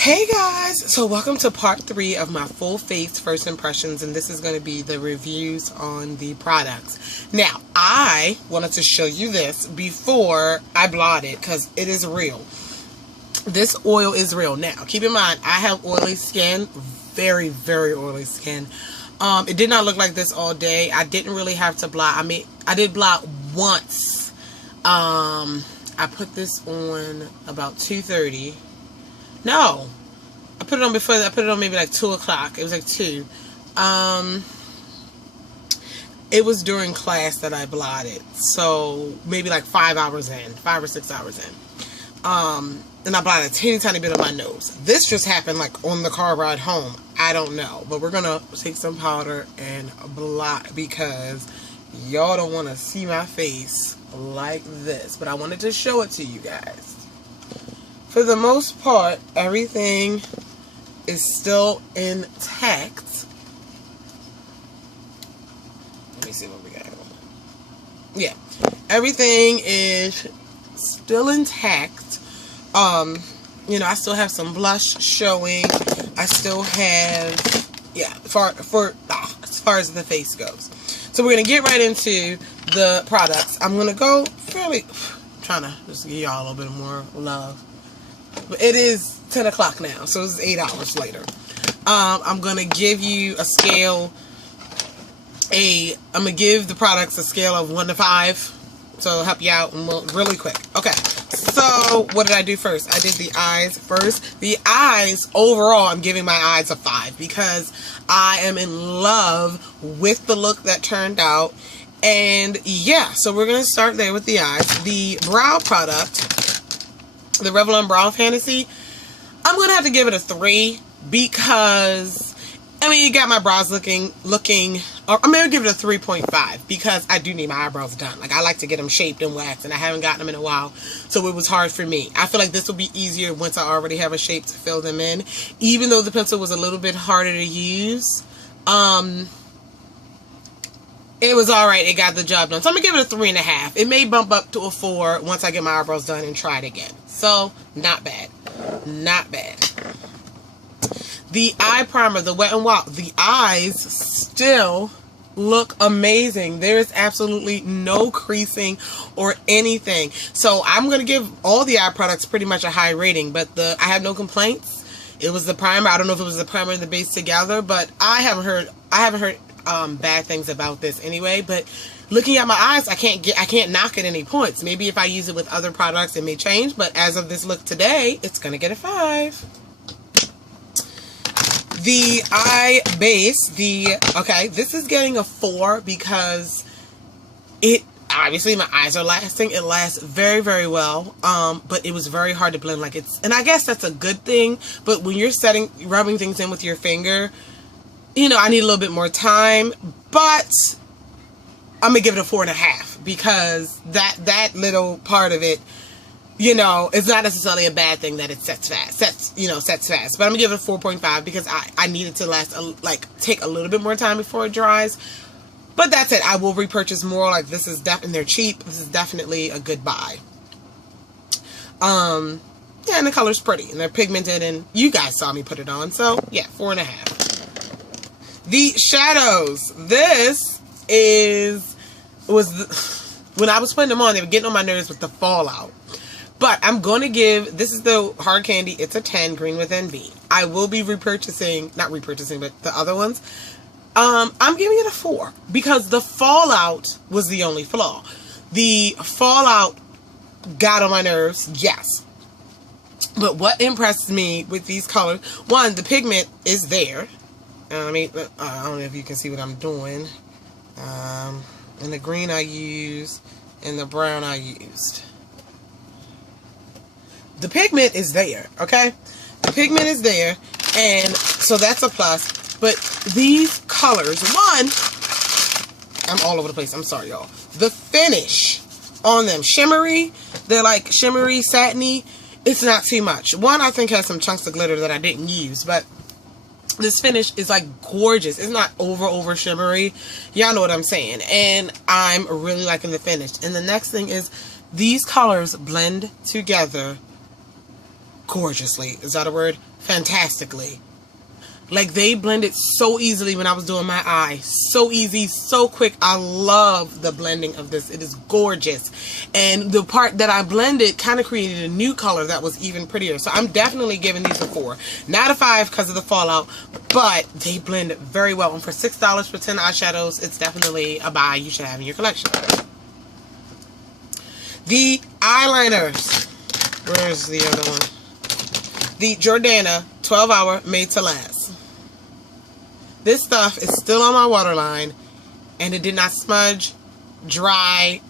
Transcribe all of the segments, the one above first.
Hey guys, so welcome to part 3 of my full face first impressions, and this is going to be the reviews on the products. Now, I wanted to show you this before I blotted because it is real. This oil is real. Now, keep in mind, I have oily skin, very, very oily skin. It did not look like this all day. I didn't really have to blot. I mean, I did blot once. I put this on about 2:30. No, I put it on before that. I put it on maybe like 2 o'clock. It was like 2. It was during class that I blotted. So maybe like 5 hours in, 5 or 6 hours in. And I blotted a teeny tiny bit on my nose. This just happened like on the car ride home. I don't know. But we're going to take some powder and blot because y'all don't want to see my face like this. But I wanted to show it to you guys. For the most part, everything is still intact. Let me see what we got. Yeah, everything is still intact. You know, I still have some blush showing. I still have, yeah, as far as the face goes. So we're gonna get right into the products. I'm gonna go fairly, trying to just give y'all a little bit more love. But it is 10 o'clock now, so it's 8 hours later. I'm going to give you a scale, I'm going to give the products a scale of 1 to 5, so it'll help you out really quick. Okay, so what did I do first? I did the eyes first. The eyes, overall, I'm giving my eyes a 5 because I am in love with the look that turned out. And yeah, so we're going to start there with the eyes. The brow product, the Revlon Brow Fantasy, I'm going to have to give it a 3 because, I mean, you got my brows looking, I'm going to give it a 3.5 because I do need my eyebrows done. Like, I like to get them shaped and waxed, and I haven't gotten them in a while, so it was hard for me. I feel like this will be easier once I already have a shape to fill them in, even though the pencil was a little bit harder to use. It was alright. It got the job done. So I'm going to give it a 3.5. It may bump up to a 4 once I get my eyebrows done and try it again. So, not bad. Not bad. The eye primer, the Wet n Wild, the eyes still look amazing. There is absolutely no creasing or anything. So, I'm going to give all the eye products pretty much a high rating. But I have no complaints. It was the primer. I don't know if it was the primer and the base together. But I haven't heard bad things about this anyway. But looking at my eyes, I can't knock at any points. Maybe if I use it with other products, it may change. But as of this look today, it's gonna get a 5. The eye base, okay, this is getting a 4 because obviously my eyes are lasting. It lasts very, very well. But it was very hard to blend. And I guess that's a good thing. But when you're rubbing things in with your finger, you know, I need a little bit more time, but I'm gonna give it a 4.5 because that little part of it, you know, it's not necessarily a bad thing that it sets fast. But I'm gonna give it a 4.5 because I need it to last, take a little bit more time before it dries. But that's it. I will repurchase more. Like, this is and they're cheap. This is definitely a good buy. Yeah, and the color's pretty and they're pigmented, and you guys saw me put it on, so yeah, 4.5. The shadows. This when I was putting them on, they were getting on my nerves with the fallout. But I'm going to give, this is the Hard Candy, it's a 10, Green with Envy. I will be not repurchasing, but the other ones. I'm giving it a 4 because the fallout was the only flaw. The fallout got on my nerves, yes. But what impressed me with these colors, one, the pigment is there. I don't know if you can see what I'm doing. And the green I used, and the brown I used. The pigment is there, okay? The pigment is there, and so that's a plus. But these colors, one, I'm all over the place. I'm sorry, y'all. The finish on them, shimmery. They're like shimmery, satiny. It's not too much. One, I think, has some chunks of glitter that I didn't use, but this finish is like gorgeous. It's not over shimmery. Y'all know what I'm saying. And I'm really liking the finish. And the next thing is these colors blend together gorgeously. Is that a word? fantastically. Like, they blended so easily when I was doing my eye. So easy, so quick. I love the blending of this. It is gorgeous. And the part that I blended kind of created a new color that was even prettier. So I'm definitely giving these a 4. Not a 5 because of the fallout, but they blend very well. And for $6 for 10 eyeshadows, it's definitely a buy you should have in your collection. The eyeliners. Where's the other one? The Jordana 12-hour made to last. This stuff is still on my waterline, and it did not smudge, dry,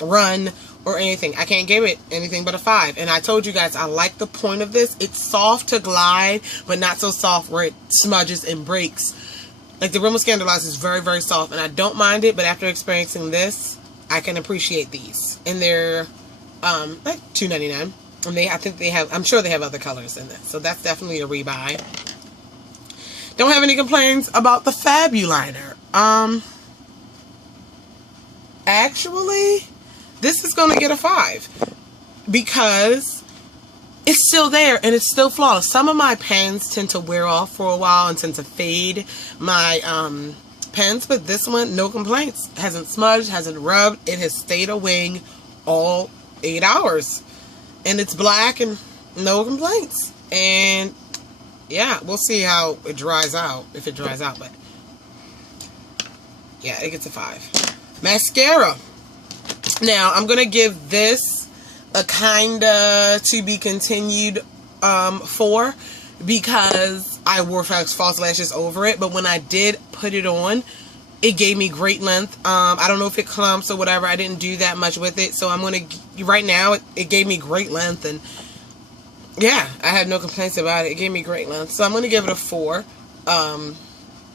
run, or anything. I can't give it anything but a 5. And I told you guys, I like the point of this. It's soft to glide, but not so soft where it smudges and breaks. Like, the Rimmel Scandalous is very, very soft, and I don't mind it, but after experiencing this, I can appreciate these. And they're, like $2.99. And I'm sure they have other colors in this. So that's definitely a rebuy. Don't have any complaints about the Fabuliner. Actually, this is going to get a 5 because it's still there and it's still flawless. Some of my pens tend to wear off for a while and tend to fade my pens, but this one, no complaints. Hasn't smudged, hasn't rubbed. It has stayed a wing all 8 hours. And it's black and no complaints. And yeah, we'll see how it dries out, if it dries out, but yeah, it gets a 5. Mascara. Now, I'm going to give this a kinda to be continued 4 because I wore false lashes over it, but when I did put it on, it gave me great length. I don't know if it clumps or whatever. I didn't do that much with it, so I'm going to, right now, it gave me great length, and yeah, I had no complaints about it. It gave me great length. So I'm going to give it a 4. Yeah,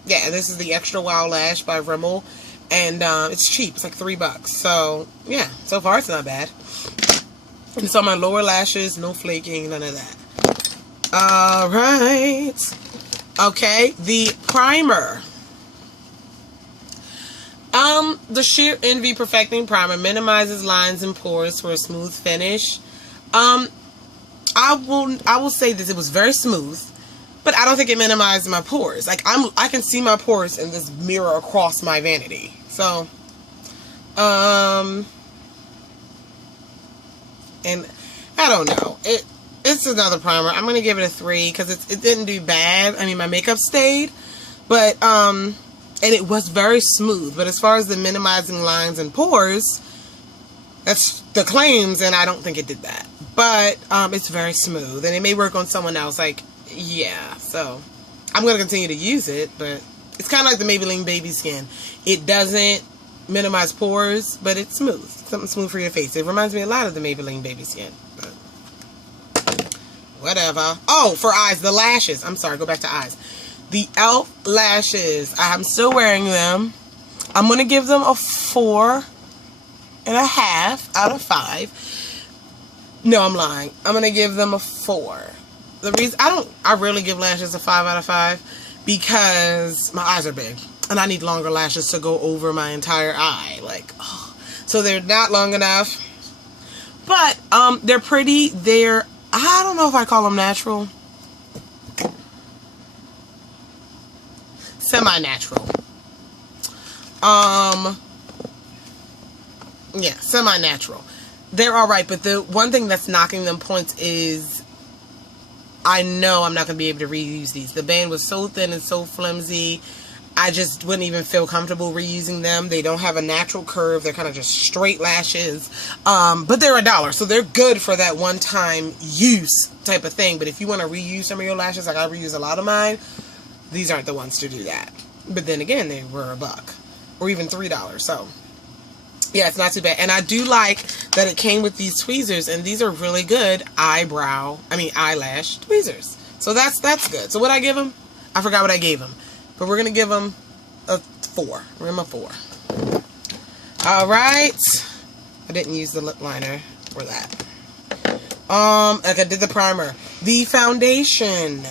this is the Extra Wow Lash by Rimmel. And it's cheap. It's like $3. So, yeah, so far it's not bad. And it's on my lower lashes. No flaking, none of that. Alright. Okay, the primer. The Sheer Envy Perfecting Primer minimizes lines and pores for a smooth finish. I will say this, it was very smooth, but I don't think it minimized my pores. Like, I can see my pores in this mirror across my vanity. So, and I don't know. It's another primer. I'm going to give it a 3 because it didn't do bad. I mean, my makeup stayed, but, and it was very smooth. But as far as the minimizing lines and pores, that's the claims, and I don't think it did that. But it's very smooth, and it may work on someone else. Like, yeah, so I'm going to continue to use it, but it's kind of like the Maybelline Baby Skin. It doesn't minimize pores, but it's smooth. Something smooth for your face. It reminds me a lot of the Maybelline Baby Skin, but whatever. Oh, for eyes, the lashes. I'm sorry, go back to eyes. The e.l.f. lashes. I'm still wearing them. I'm going to give them a 4.5 out of 5. No, I'm lying. I'm going to give them a 4. The reason I rarely give lashes a 5 out of 5 because my eyes are big and I need longer lashes to go over my entire eye. Like, oh. So they're not long enough, but they're pretty. They're, I don't know if I call them natural, semi-natural. Yeah, semi-natural. They're alright, but the one thing that's knocking them points is I know I'm not going to be able to reuse these. The band was so thin and so flimsy, I just wouldn't even feel comfortable reusing them. They don't have a natural curve. They're kind of just straight lashes. But they're $1, so they're good for that one-time use type of thing. But if you want to reuse some of your lashes, like I reuse a lot of mine, these aren't the ones to do that. But then again, they were $1 or even $3, so yeah, it's not too bad. And I do like that it came with these tweezers, and these are really good eyelash tweezers. So that's good. So what I give them? I forgot what I gave them. But we're going to give them a 4. We're going to give them a 4. Alright. I didn't use the lip liner for that. Like I did the primer. The foundation.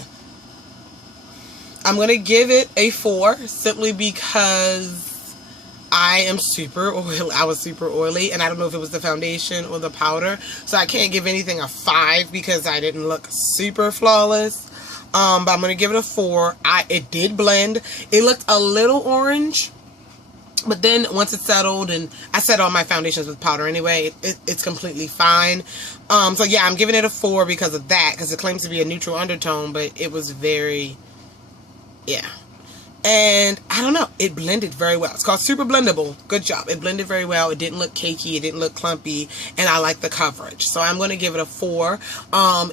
I'm going to give it a 4 simply because I am super oily. I was super oily, and I don't know if it was the foundation or the powder, so I can't give anything a 5 because I didn't look super flawless. But I'm gonna give it a 4. It did blend. It looked a little orange, but then once it settled, and I set all my foundations with powder anyway, it's completely fine. So yeah, I'm giving it a 4 because of that, because it claims to be a neutral undertone, but it was very, yeah. And I don't know, it blended very well. It's called Super Blendable. Good job. It blended very well. It didn't look cakey. It didn't look clumpy. And I like the coverage. So I'm going to give it a 4.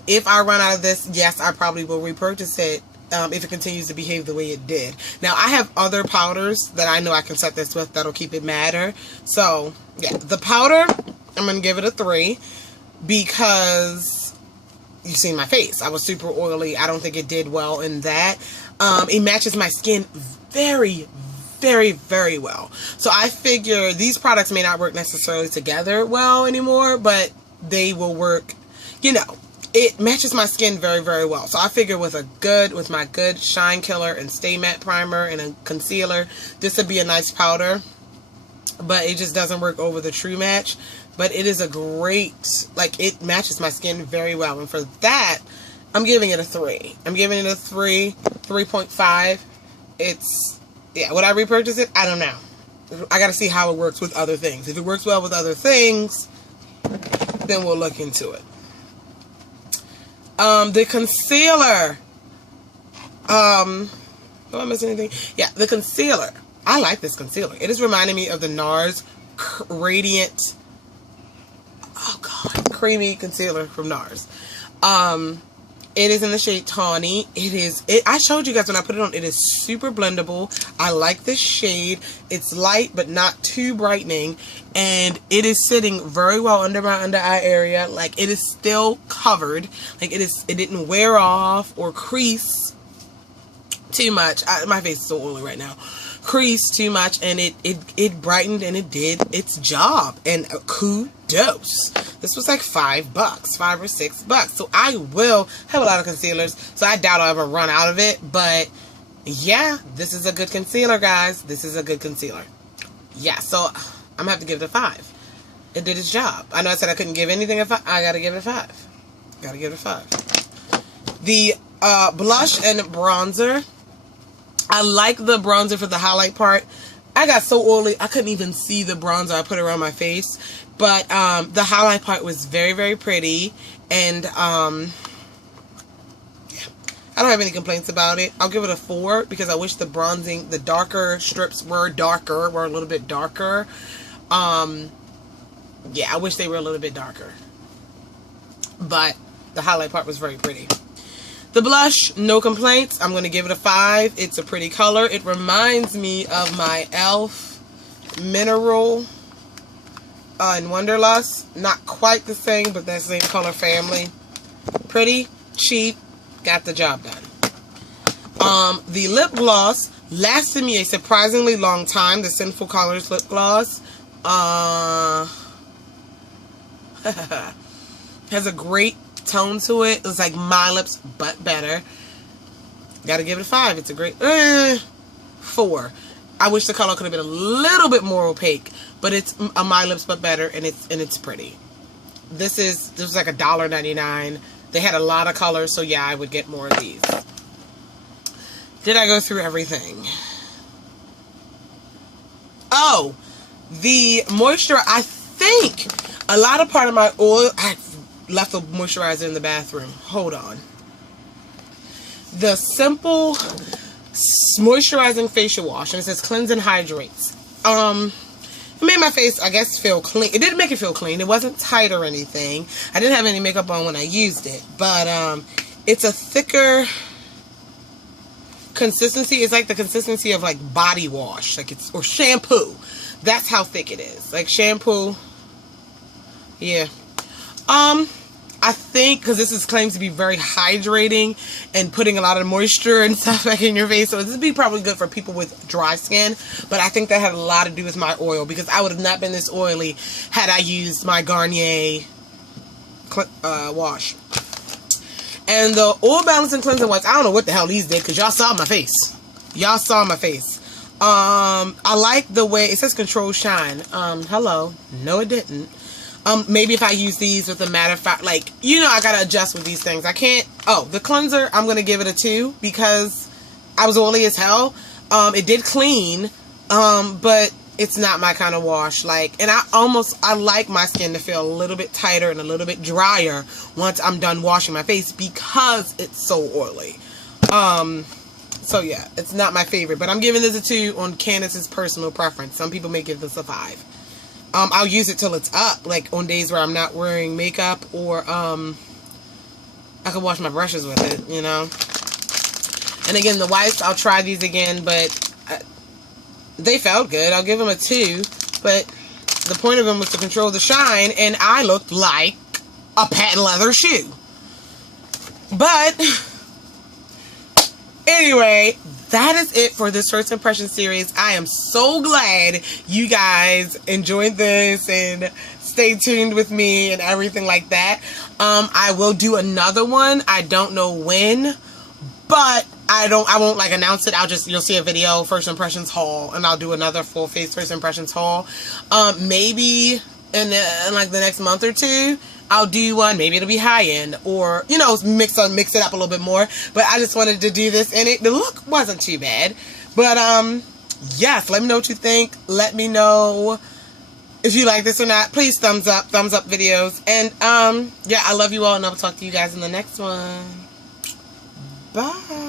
If I run out of this, yes, I probably will repurchase it if it continues to behave the way it did. Now, I have other powders that I know I can set this with that'll keep it matter. So, yeah, the powder, I'm going to give it a 3 because you see my face. I was super oily. I don't think it did well in that. It matches my skin very, very, very well. So I figure these products may not work necessarily together well anymore, but they will work, you know, it matches my skin very, very well. So I figure with my good Shine Killer and Stay Matte Primer and a concealer, this would be a nice powder, but it just doesn't work over the True Match. But it is a great, like, it matches my skin very well. And for that, I'm giving it a 3. I'm giving it a 3.5. It's, yeah, would I repurchase it? I don't know. I got to see how it works with other things. If it works well with other things, then we'll look into it. The concealer. Do I miss anything? Yeah, the concealer. I like this concealer. It is reminding me of the NARS Radiant, oh God, creamy concealer from NARS. It is in the shade Tawny. I showed you guys when I put it on, it is super blendable. I like this shade. It's light but not too brightening, and it is sitting very well under my under eye area. Like, it is still covered. Like, it didn't wear off or crease too much. My face is so oily right now. Crease too much, and it brightened, and it did its job. And kudos. This was like $5, $5 or $6. So I will have a lot of concealers, so I doubt I'll ever run out of it. But yeah, this is a good concealer, guys. This is a good concealer. Yeah, so I'm gonna have to give it a 5. It did its job. I know I said I couldn't give anything a 5. I gotta give it a 5. Gotta give it a 5. The blush and bronzer. I like the bronzer for the highlight part. I got so oily, I couldn't even see the bronzer I put around my face. But the highlight part was very, very pretty. And yeah, I don't have any complaints about it. I'll give it a 4 because I wish the bronzing, the darker strips were a little bit darker. Yeah, I wish they were a little bit darker. But the highlight part was very pretty. The blush, no complaints. I'm going to give it a 5. It's a pretty color. It reminds me of my e.l.f. Mineral in Wonderlust. Not quite the same, but that same color family. Pretty, cheap, got the job done. The lip gloss lasted me a surprisingly long time. The Sinful Colors lip gloss. Has a great tone to it. It's like my lips, but better. Gotta give it a 5. It's a great 4. I wish the color could have been a little bit more opaque, but it's a my lips, but better, and it's pretty. This was like $1.99. They had a lot of colors, so yeah, I would get more of these. Did I go through everything? Oh, the moisture. I think a lot of part of my oil. I left the moisturizer in the bathroom. Hold on. The Simple Moisturizing Facial Wash, and it says cleanse and hydrates. It made my face, I guess, feel clean. It didn't make it feel clean. It wasn't tight or anything. I didn't have any makeup on when I used it, but it's a thicker consistency. It's like the consistency of like body wash, like or shampoo. That's how thick it is. Like shampoo. Yeah. I think, because this is claimed to be very hydrating and putting a lot of moisture and stuff back in your face, so this would be probably good for people with dry skin, but I think that had a lot to do with my oil, because I would have not been this oily had I used my Garnier wash. And the Oil Balancing Cleansing Wipes, I don't know what the hell these did, because y'all saw my face. Y'all saw my face. I like the way it says control shine. Hello. No, it didn't. Maybe if I use these with a matter of fact, like, you know, I gotta adjust with these things. I can't. Oh, the cleanser, I'm gonna give it a 2 because I was oily as hell. It did clean, but it's not my kind of wash. Like, and I like my skin to feel a little bit tighter and a little bit drier once I'm done washing my face because it's so oily. So yeah, it's not my favorite, but I'm giving this a 2 on Candace's personal preference. Some people may give this a 5. I'll use it till it's up, like on days where I'm not wearing makeup, or I can wash my brushes with it, you know. And again, the wipes, I'll try these again, but they felt good. I'll give them a 2, but the point of them was to control the shine, and I looked like a patent leather shoe. But anyway, that is it for this first impression series. I am so glad you guys enjoyed this and stay tuned with me and everything like that. I will do another one. I don't know when, but I won't like announce it. You'll see a video, first impressions haul, and I'll do another full face first impressions haul. Maybe in like the next month or 2. I'll do one. Maybe it'll be high end, or, you know, mix it up a little bit more. But I just wanted to do this, and the look wasn't too bad. But yes, let me know what you think. Let me know if you like this or not. Please thumbs up videos. And yeah, I love you all, and I'll talk to you guys in the next one. Bye.